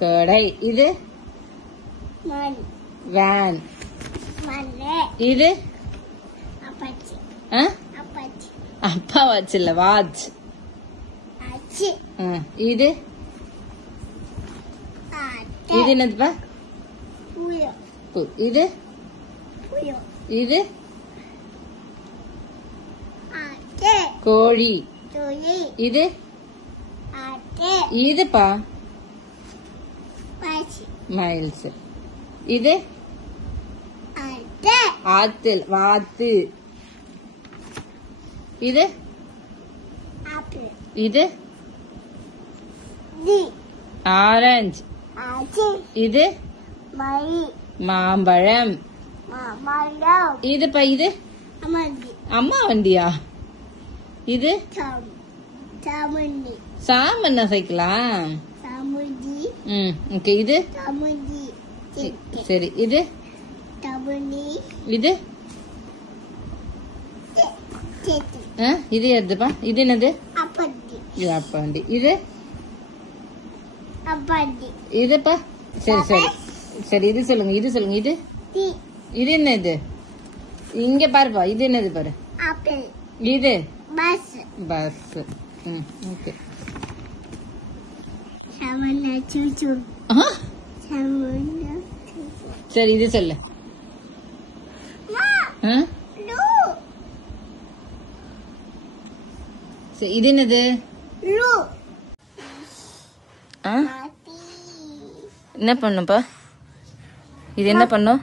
கடை. இது வேன். இது அப்பா வாட்ச் இல்ல, வாட்ச். இது இது என்னதுப்பா? இது இது கோழி. இது இதுப்பா மைல்ஸ். இது ஆத்தில், வாத்து. இது இது ஆரஞ்சு. இது மாம்பழம். இதுப்பா இது அம்மா வண்டியா? இது சாமண்ணா சைக்கிளா? ஓகே. இது சரி. இது இது இது எதுப்பா? இது என்னது? இது அப்பண்டி. இது இதுப்பா. சரி சரி சரி. இது சொல்லுங்க, இது சொல்லுங்க. இது இது என்னது? இங்க பாருப்பா. இது என்னது பாரு? இது பஸ். ஓகே. சரி இது சொல்லு. இது என்னது? என்ன பண்ணுப்பா? இது என்ன பண்ணும்?